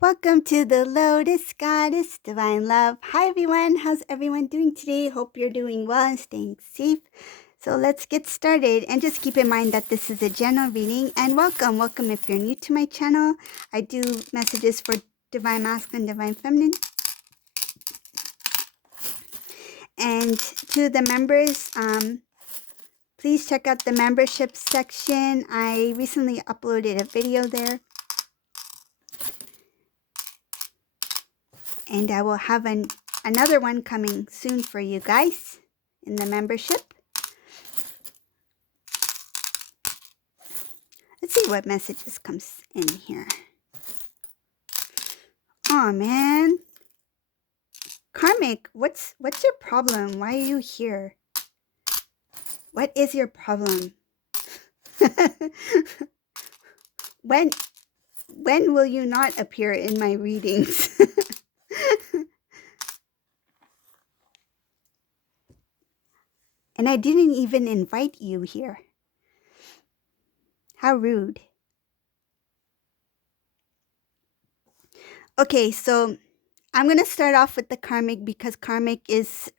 Welcome to the Lotus Goddess Divine Love. Hi everyone, how's everyone doing today? Hope you're doing well and staying safe. So let's get started, and just keep in mind that this is a general reading. And welcome if you're new to my channel. I do messages for Divine Masculine, Divine Feminine. And to the members, please check out the membership section. I recently uploaded a video there. And I will have another one coming soon for you guys in the membership. Let's see what messages comes in here. Oh man. Karmic, what's your problem? Why are you here? What is your problem? when will you not appear in my readings? And I didn't even invite you here. How rude. Okay, so I'm going to start off with the Karmic because Karmic is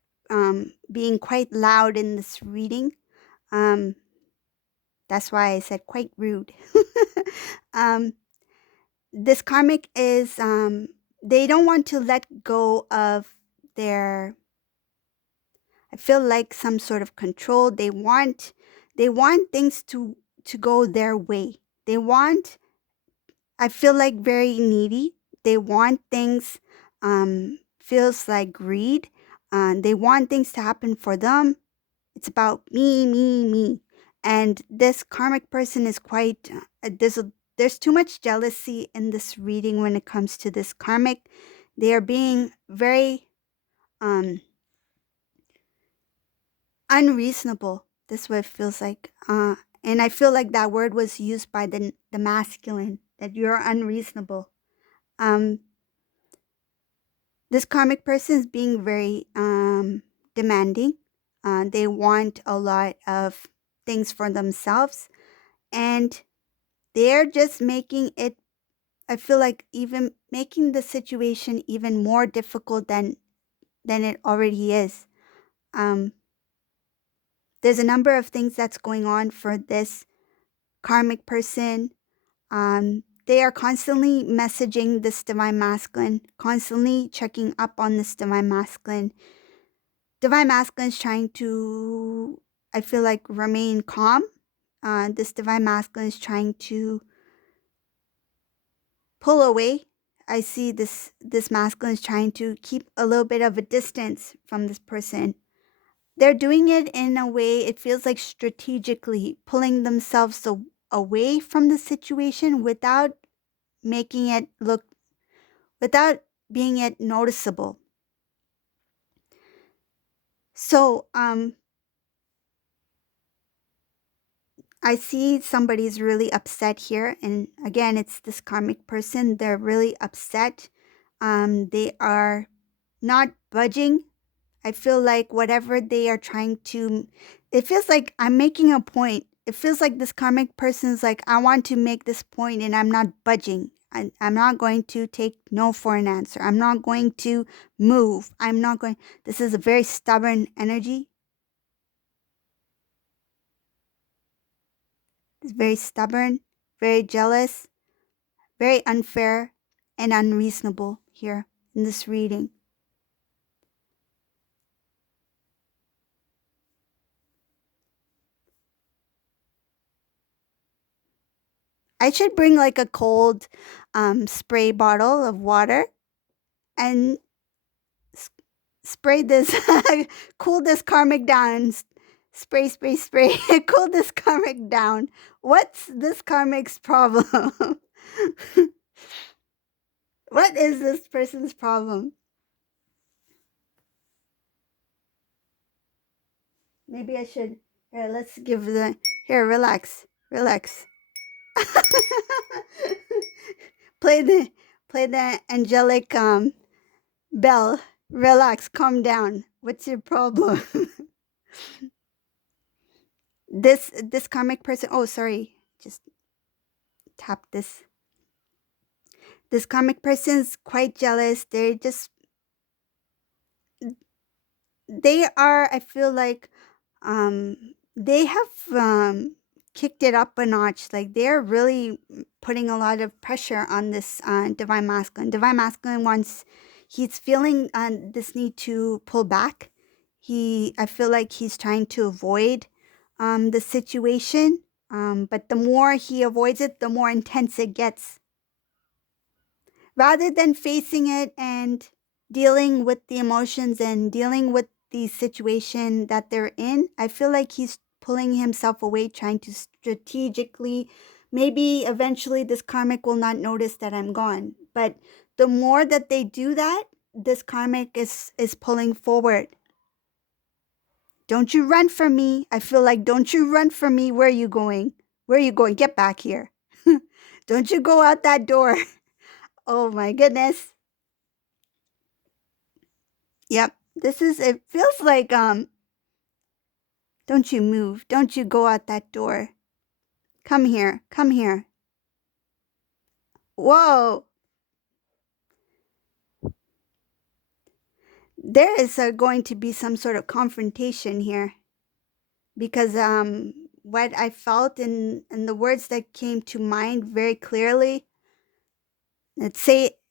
being quite loud in this reading. That's why I said quite rude. This Karmic is, they don't want to let go of their, I feel like some sort of control. They want things to go their way. They want, I feel like very needy. They want things, feels like greed. They want things to happen for them. It's about me, me, me. And this Karmic person is quite, there's too much jealousy in this reading when it comes to this Karmic. They are being very unreasonable. That's what it feels like. And I feel like that word was used by the masculine, that you're unreasonable. This Karmic person is being very demanding. They want a lot of things for themselves, and they're just making it, I feel like, even making the situation even more difficult than it already is. There's a number of things that's going on for this Karmic person. They are constantly messaging this Divine Masculine, constantly checking up on this Divine Masculine. Divine Masculine is trying to, I feel like, remain calm. This Divine Masculine is trying to pull away. I see this masculine is trying to keep a little bit of a distance from this person. They're doing it in a way, it feels like strategically, pulling themselves away from the situation without making it look, without being it noticeable. So, I see somebody's really upset here. And again, it's this Karmic person. They're really upset. They are not budging. I feel like whatever they are trying to, it feels like I'm making a point. It feels like this Karmic person is like, I want to make this point and I'm not budging. I'm not going to take no for an answer. I'm not going to move. I'm not going, this is a very stubborn energy. It's very stubborn, very jealous, very unfair and unreasonable here in this reading. I should bring like a cold spray bottle of water and spray this, cool this Karmic down. Spray, spray, spray, cool this Karmic down. What's this Karmic's problem? What is this person's problem? Maybe I should, here, let's give the, here, relax, relax. play the angelic bell. Relax, calm down. What's your problem? this Karmic person, oh sorry, just tap this. This karmic person's quite jealous. They are, I feel like, um, they have kicked it up a notch. Like they're really putting a lot of pressure on this divine masculine. Divine masculine wants, he's feeling this need to pull back. I feel like he's trying to avoid the situation. But the more he avoids it, the more intense it gets. Rather than facing it and dealing with the emotions and dealing with the situation that they're in, I feel like he's pulling himself away, trying to strategically, maybe eventually this karmic will not notice that I'm gone. But the more that they do that, this karmic is pulling forward. Don't you run from me. I feel like, don't you run from me. Where are you going? Where are you going? Get back here. Don't you go out that door. Oh my goodness. Yep. It feels like, don't you move. Don't you go out that door. Come here. Come here. Whoa. There is going to be some sort of confrontation here because, what I felt in the words that came to mind very clearly,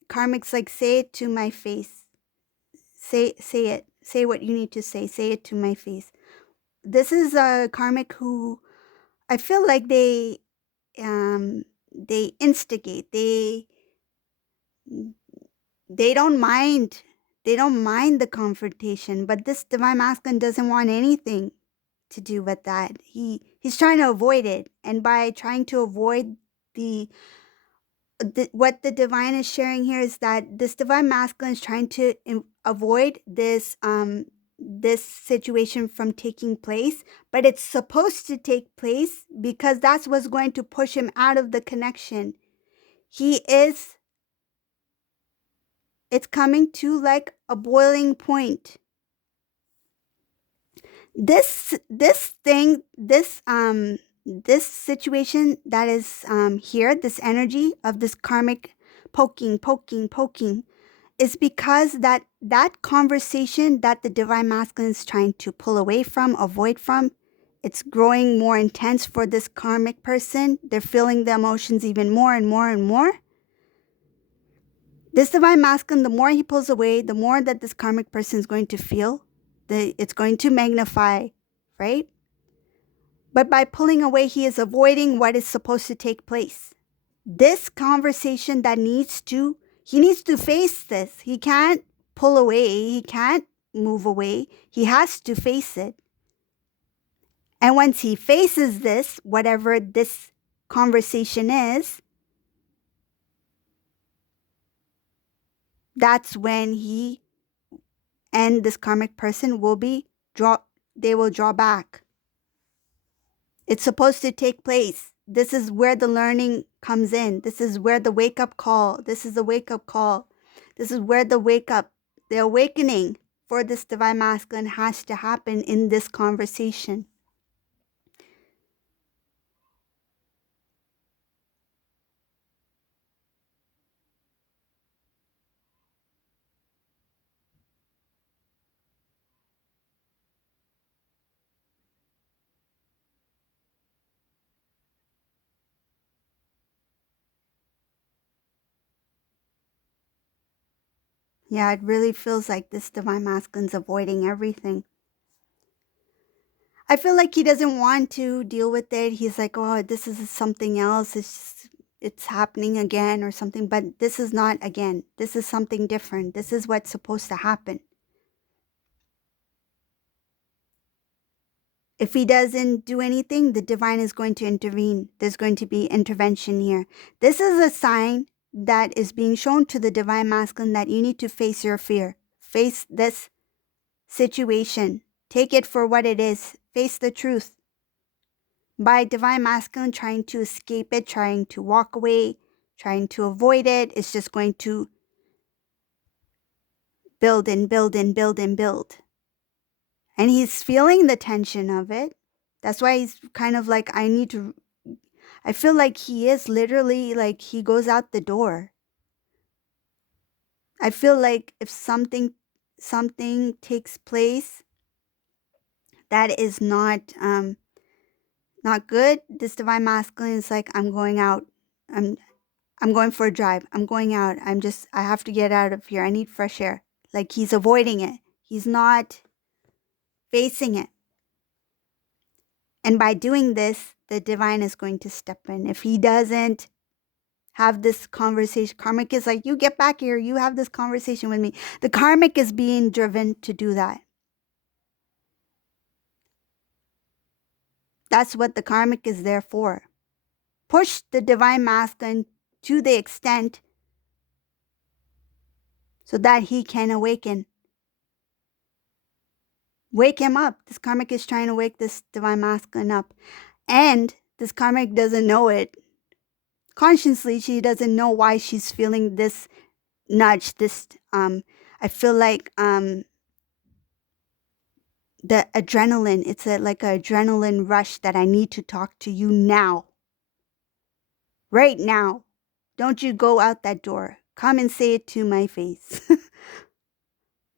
karmic's like, say it to my face. Say it. Say what you need to say. Say it to my face. This is a karmic who I feel like they instigate. They don't mind. They don't mind the confrontation, but this divine masculine doesn't want anything to do with that. He's trying to avoid it, and by trying to avoid the what the divine is sharing here is that this divine masculine is trying to avoid this situation from taking place, but it's supposed to take place because that's what's going to push him out of the connection. It's coming to like a boiling point. This situation that is here, this energy of this karmic poking is because that conversation that the divine masculine is trying to pull away from, avoid from, it's growing more intense for this karmic person. They're feeling the emotions even more and more and more. This divine masculine, the more he pulls away, the more that this karmic person is going to feel. It's going to magnify, right? But by pulling away, he is avoiding what is supposed to take place. This conversation he needs to face this. He can't pull away. He can't move away. He has to face it. And once he faces this, whatever this conversation is, that's when he and this karmic person will draw back. It's supposed to take place. This is where the learning comes in. This is where the wake-up call. This is the wake-up call. This is where the awakening for this divine masculine has to happen in this conversation. Yeah, it really feels like this divine masculine's avoiding everything. I feel like he doesn't want to deal with it. He's like, oh, this is something else. It's happening again or something. But this is not again. This is something different. This is what's supposed to happen. If he doesn't do anything, the divine is going to intervene. There's going to be intervention here. This is a sign that is being shown to the divine masculine that you need to face your fear. Face this situation. Take it for what it is. Face the truth. By divine masculine trying to escape it, trying to walk away, trying to avoid it, it's just going to build and build and build and build. And he's feeling the tension of it. That's why he's kind of like, I feel like he is literally like he goes out the door. I feel like if something takes place that is not good, this divine masculine is like, I'm going out. I'm I'm going for a drive. I'm going out. I have to get out of here. I need fresh air. Like he's avoiding it. He's not facing it. And by doing this, the divine is going to step in. If he doesn't have this conversation, karmic is like, you get back here. You have this conversation with me. The karmic is being driven to do that. That's what the karmic is there for. Push the divine masculine to the extent so that he can awaken. Wake him up. This karmic is trying to wake this divine masculine up. And this karmic doesn't know it. Consciously, she doesn't know why she's feeling this nudge, I feel like the adrenaline, it's like an adrenaline rush that I need to talk to you now. Right now. Don't you go out that door. Come and say it to my face.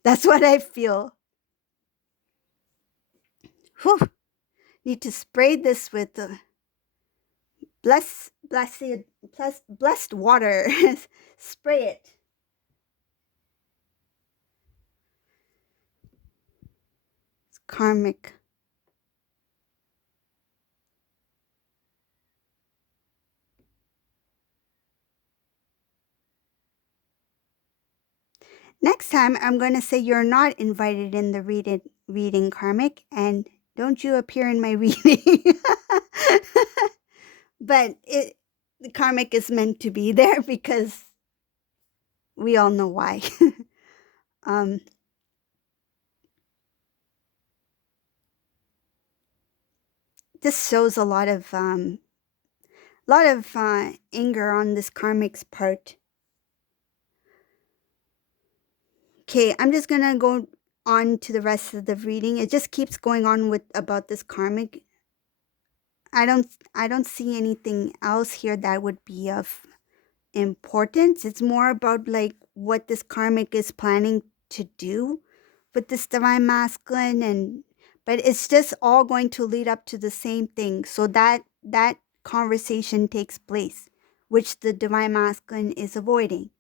That's what I feel. Whew. Need to spray this with blessed water. Spray it. It's karmic. Next time, I'm going to say you're not invited in the reading, karmic, and don't you appear in my reading. But the karmic is meant to be there because we all know why. um, this shows a lot of anger on this karmic's part. Okay, I'm just gonna go on to the rest of the reading. It just keeps going on with about this karmic. I don't see anything else here that would be of importance. It's more about like what this karmic is planning to do with this divine masculine, and but it's just all going to lead up to the same thing. So that conversation takes place, which the divine masculine is avoiding.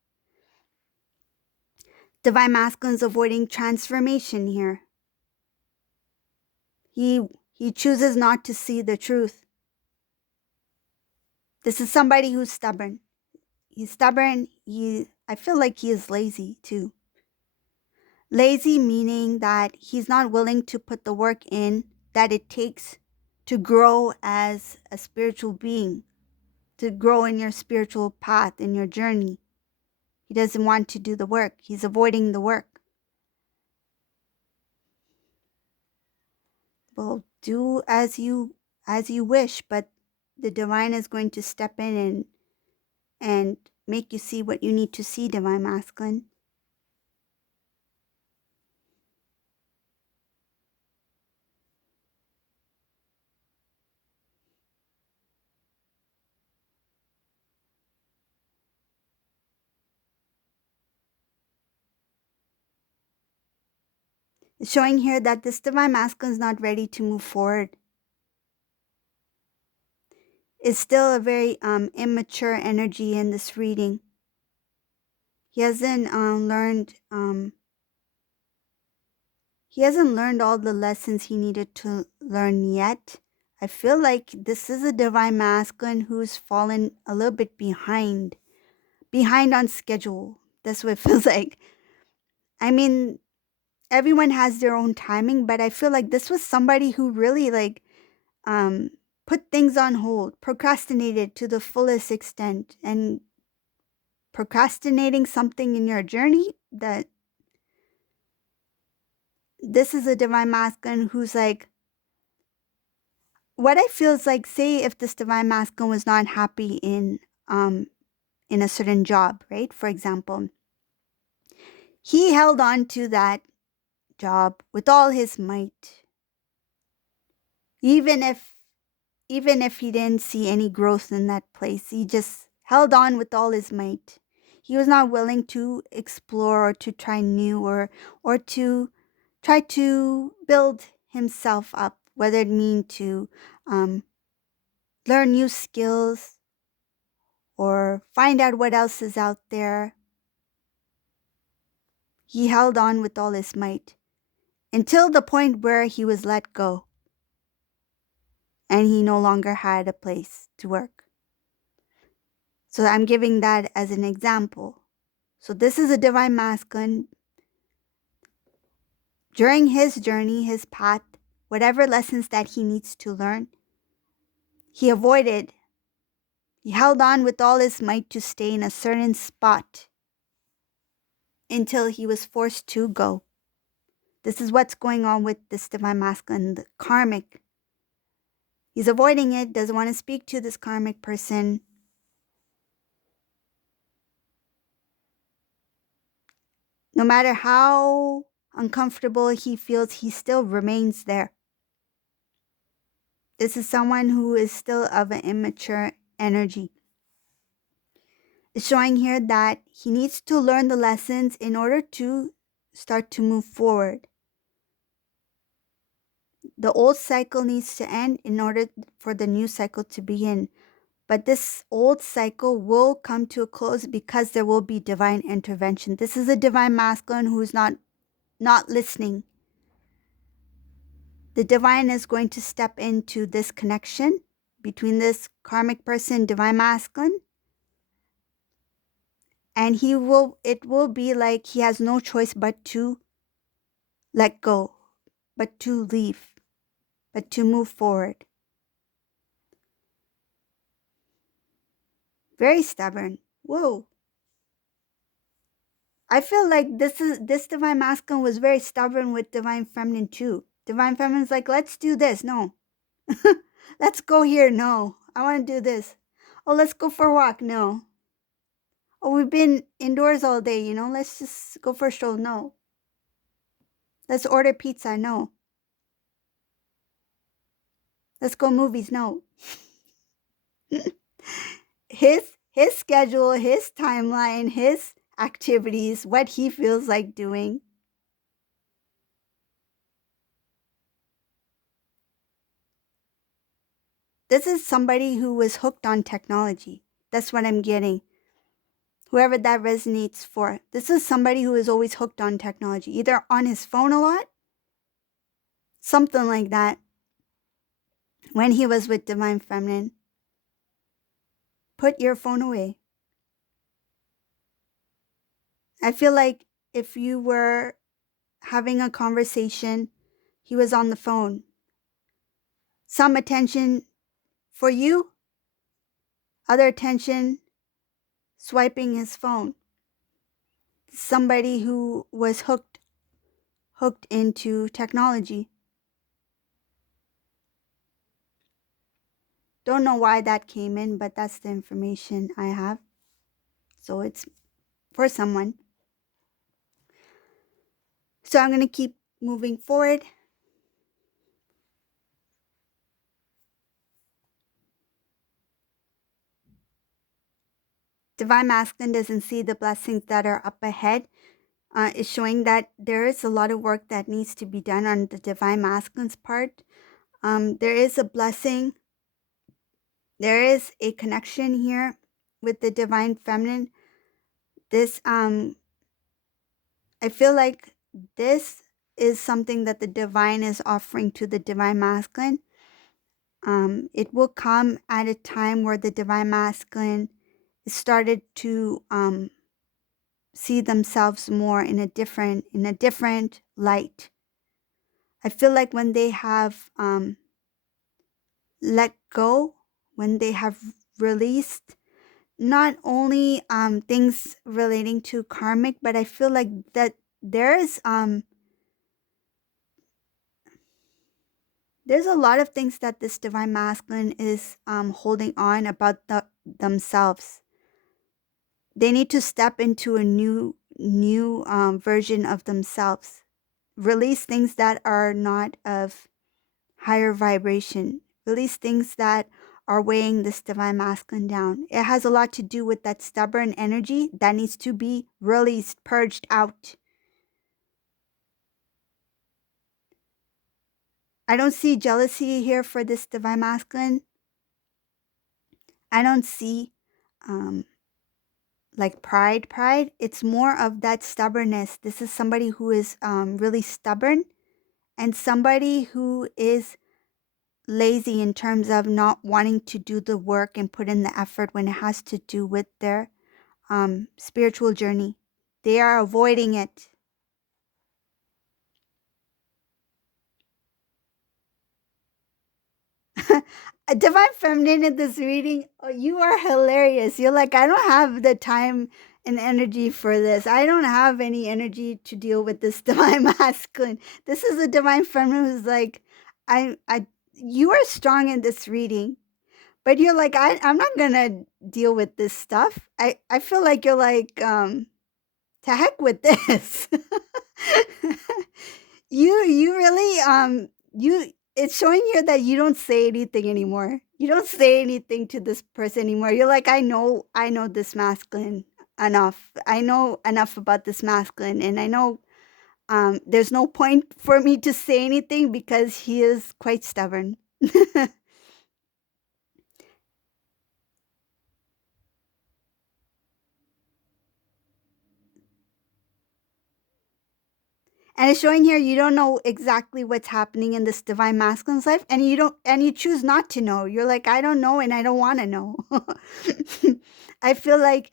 Divine masculine is avoiding transformation here. He chooses not to see the truth. This is somebody who's stubborn. He's stubborn. I feel like he is lazy too. Lazy meaning that he's not willing to put the work in that it takes to grow as a spiritual being, to grow in your spiritual path, in your journey. He doesn't want to do the work. He's avoiding the work. Well, do as you wish, but the divine is going to step in and make you see what you need to see, divine masculine. It's showing here that this divine masculine is not ready to move forward. It's still a very immature energy in this reading. He hasn't learned all the lessons he needed to learn yet. I feel like this is a divine masculine who's fallen a little bit behind on schedule. That's what it feels like. I mean, everyone has their own timing, but I feel like this was somebody who really put things on hold, procrastinated to the fullest extent, and procrastinating something in your journey, that this is a divine masculine who's like, what I feel is like, say if this divine masculine was not happy in a certain job, right? For example, he held on to that job with all his might, even if he didn't see any growth in that place. He just held on with all his might. He was not willing to explore or to try new, or to try to build himself up, whether it mean to um, learn new skills or find out what else is out there. He held on with all his might until the point where he was let go and he no longer had a place to work. So I'm giving that as an example. So this is a divine masculine. During his journey, his path, whatever lessons that he needs to learn, he avoided. He held on with all his might to stay in a certain spot until he was forced to go. This is what's going on with this divine masculine, the karmic. He's avoiding it, doesn't want to speak to this karmic person. No matter how uncomfortable he feels, he still remains there. This is someone who is still of an immature energy. It's showing here that he needs to learn the lessons in order to start to move forward. The old cycle needs to end in order for the new cycle to begin. But this old cycle will come to a close because there will be divine intervention. This is a divine masculine who is not listening. The divine is going to step into this connection between this karmic person, divine masculine, and it will be like he has no choice but to let go, but to leave, but to move forward. Very stubborn. Whoa. I feel like this divine masculine was very stubborn with divine feminine too. Divine feminine's like, let's do this. No. Let's go here. No. I want to do this. Oh, let's go for a walk. No. Oh, we've been indoors all day, let's just go for a stroll. No. Let's order pizza. No. Let's go movies. No. his schedule, his timeline, his activities, what he feels like doing. This is somebody who was hooked on technology. That's what I'm getting. Whoever that resonates for. This is somebody who is always hooked on technology, either on his phone a lot, something like that, when he was with Divine Feminine. Put your phone away. I feel like if you were having a conversation, he was on the phone. Some attention for you, other attention swiping his phone. Somebody who was hooked into technology. Don't know why that came in, but that's the information I have. So it's for someone. So I'm going to keep moving forward. Divine Masculine doesn't see the blessings that are up ahead. It's showing that there is a lot of work that needs to be done on the Divine Masculine's part. There is a blessing. There is a connection here with the Divine Feminine. This, I feel like this is something that the Divine is offering to the Divine Masculine. It will come at a time where the Divine Masculine started to see themselves more in a different light. I feel like when they have let go, when they have released not only things relating to karmic, but I feel like that there's a lot of things that this divine masculine is holding on about themselves. They need to step into a new version of themselves. Release things that are not of higher vibration. Release things that are weighing this divine masculine down. It has a lot to do with that stubborn energy that needs to be released, purged out. I don't see jealousy here for this divine masculine. I don't see um, like pride. It's more of that stubbornness. This is somebody who is really stubborn, and somebody who is lazy in terms of not wanting to do the work and put in the effort when it has to do with their spiritual journey. They are avoiding it. A divine feminine in this reading, oh, you are hilarious. You're like, I don't have the time and energy for this. I don't have any energy to deal with this divine masculine. This is a divine feminine who's like, I, you are strong in this reading, but you're like, I'm not gonna deal with this stuff. I feel like you're like, to heck with this. You really you it's showing here that you don't say anything anymore. You don't say anything to this person anymore. You're like, I know this masculine enough. I know enough about this masculine, and I know there's no point for me to say anything because he is quite stubborn. And it's showing here you don't know exactly what's happening in this divine masculine's life, and you choose not to know. You're like, I don't know and I don't want to know. I feel like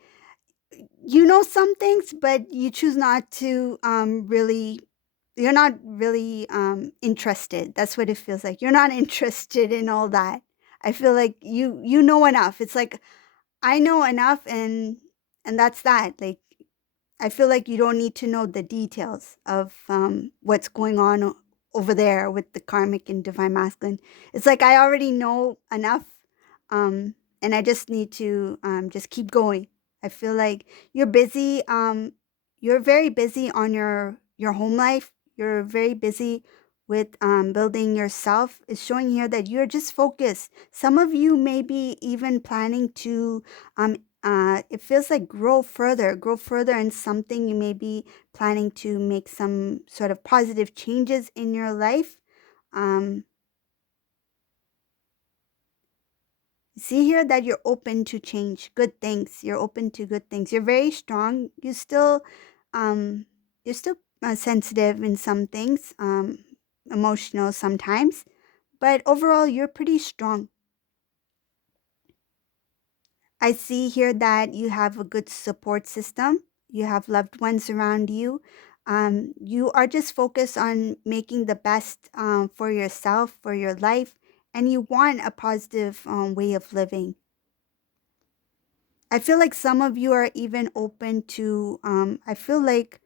you know some things, but you choose not to really, you're not really interested. That's what it feels like. You're not interested in all that. I feel like you know enough. It's like I know enough, and that's that. Like I feel like you don't need to know the details of what's going on over there with the karmic and divine masculine. It's like I already know enough, and I just need to just keep going. I feel like you're busy. You're very busy on your home life. You're very busy with building yourself. It's showing here that you're just focused. Some of you may be even planning to it feels like grow further in something. You may be planning to make some sort of positive changes in your life. Um, See here that you're open to change, good things. You're open to good things. You're very strong. Um, you're still sensitive in some things, emotional sometimes, but overall, you're pretty strong. I see here that you have a good support system. You have loved ones around you. You are just focused on making the best for yourself, for your life, and you want a positive way of living. I feel like some of you are even open to, I feel like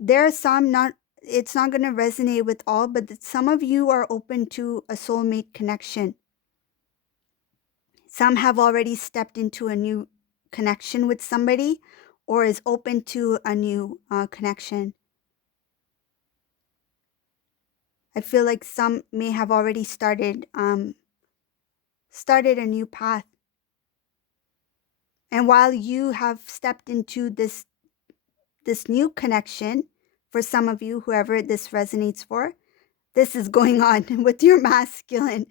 there are some not, it's not going to resonate with all, but some of you are open to a soulmate connection. Some have already stepped into a new connection with somebody or is open to a new connection. I feel like some may have already started a new path. And while you have stepped into this new connection, for some of you, whoever this resonates for, this is going on with your masculine.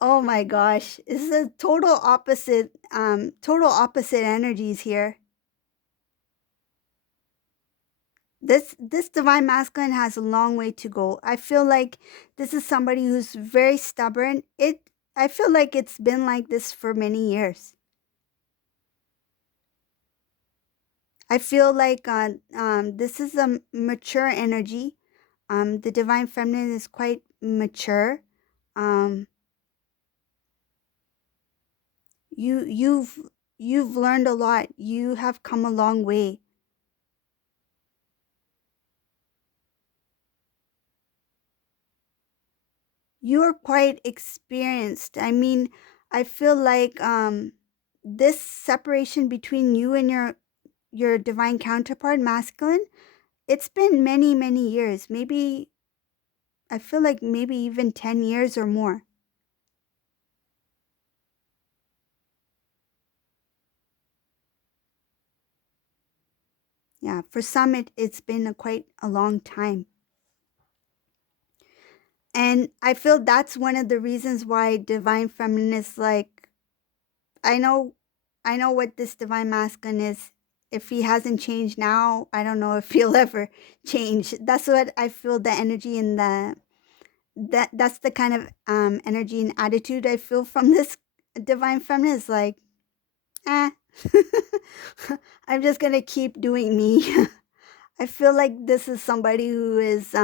Oh my gosh, this is a total opposite energies here. This divine masculine has a long way to go. I feel like this is somebody who's very stubborn. I feel like it's been like this for many years. I feel like this is a mature energy. The divine feminine is quite mature. Um, you you've learned a lot. You have come a long way. You're quite experienced. I mean, I feel like this separation between you and your divine counterpart, masculine, it's been many years. Maybe I feel like maybe even 10 years or more. Yeah, for some it's been quite a long time. And I feel that's one of the reasons why divine feminine is like, I know I know what this divine masculine is. If he hasn't changed now, I don't know if he'll ever change. That's what I feel, the energy and that's the kind of energy and attitude I feel from this divine feminine is like, eh. I'm just gonna keep doing me. I feel like this is somebody who is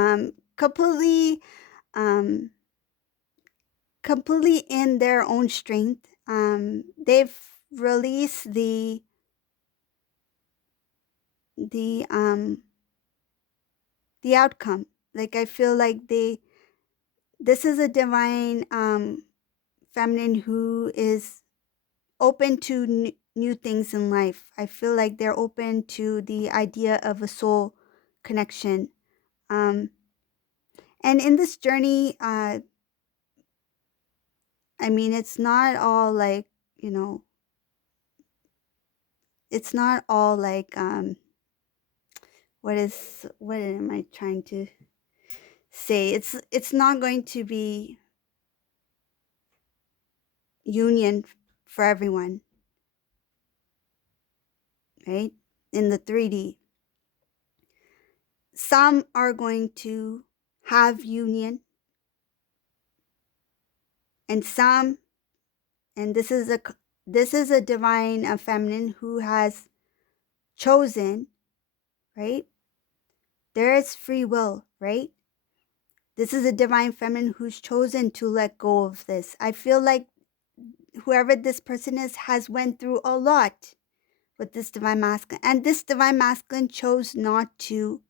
completely um completely in their own strength. They've released the um the outcome. Like I feel like this is a divine feminine who is open to new things in life. I feel like they're open to the idea of a soul connection. Um, and in this journey, I mean, it's not all like, you know, it's not all like, what am I trying to say? It's not going to be union for everyone, right? In the 3D, some are going to have union, and some, and this is a divine feminine who has chosen, right? There is free will, right? This is a divine feminine who's chosen to let go of this. I feel like whoever this person is has went through a lot with this divine masculine, and this divine masculine chose not to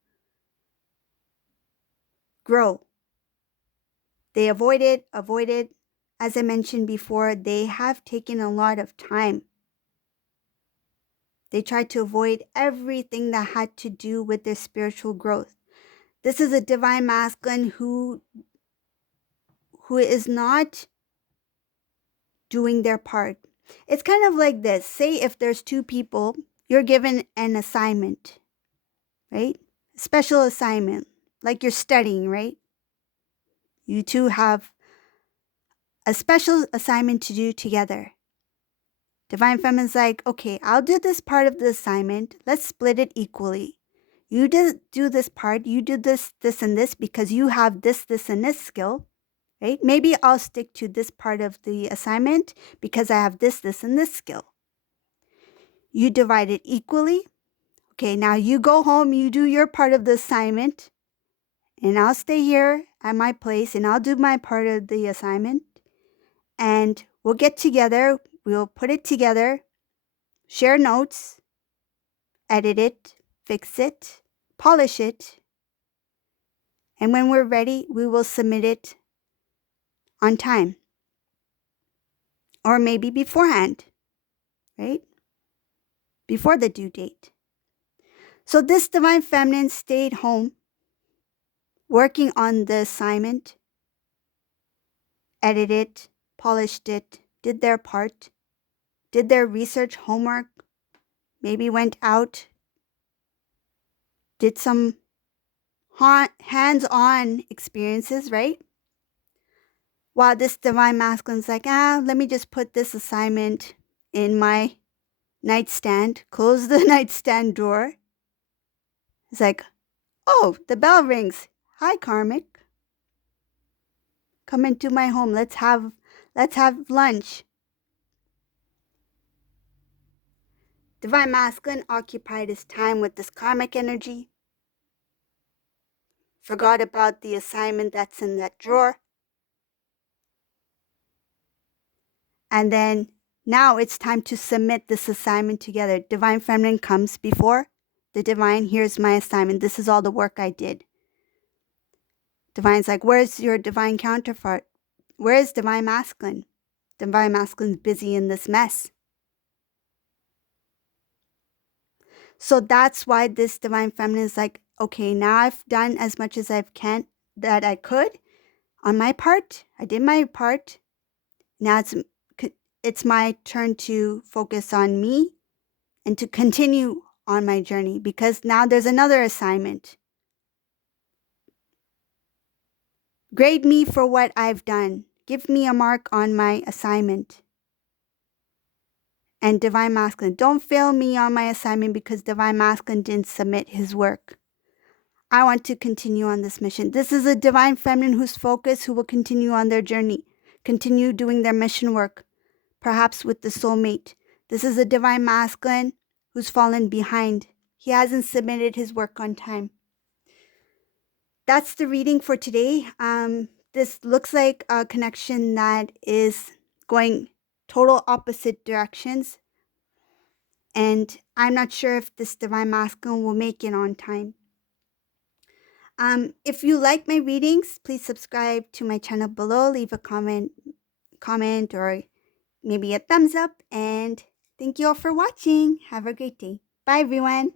grow. They avoided. As I mentioned before, they have taken a lot of time. They tried to avoid everything that had to do with their spiritual growth. This is a divine masculine who is not doing their part. It's kind of like this. Say if there's two people, you're given an assignment, right? Special assignment, like you're studying, right? You two have a special assignment to do together. Divine Feminine's like, okay, I'll do this part of the assignment. Let's split it equally. You do this part, you do this, this, and this because you have this, and this skill, right? Maybe I'll stick to this part of the assignment because I have this, and this skill. You divide it equally. Okay, now you go home, you do your part of the assignment, and I'll stay here at my place and I'll do my part of the assignment. And we'll get together, we'll put it together, share notes, edit it, fix it, polish it, and when we're ready, we will submit it on time. Or maybe beforehand, right? Before the due date. So this divine feminine stayed home, working on the assignment, edited it, polished it, did their part, did their research homework, maybe went out, did some hands-on experiences, right? While this divine masculine's like, let me just put this assignment in my nightstand, close the nightstand drawer. It's like, oh, the bell rings. Hi, Karmic. Come into my home. Let's have lunch. Divine masculine occupied his time with this karmic energy. Forgot about the assignment that's in that drawer. And then now it's time to submit this assignment together. Divine feminine comes before the divine. Here's my assignment. This is all the work I did. Divine's like, where's your divine counterpart? Where is divine masculine? Divine masculine's busy in this mess. So that's why this divine feminine is like, okay, now I've done as much as I could on my part. I did my part. Now it's my turn to focus on me and to continue on my journey because now there's another assignment. Grade me for what I've done. Give me a mark on my assignment. And Divine Masculine, don't fail me on my assignment because Divine Masculine didn't submit his work. I want to continue on this mission. This is a Divine Feminine who's focused, who will continue on their journey, continue doing their mission work, perhaps with the soulmate. This is a Divine Masculine who's fallen behind. He hasn't submitted his work on time. That's the reading for today. This looks like a connection that is going total opposite directions. And I'm not sure if this Divine Masculine will make it on time. If you like my readings, please subscribe to my channel below. Leave a comment or maybe a thumbs up. And thank you all for watching. Have a great day. Bye, everyone.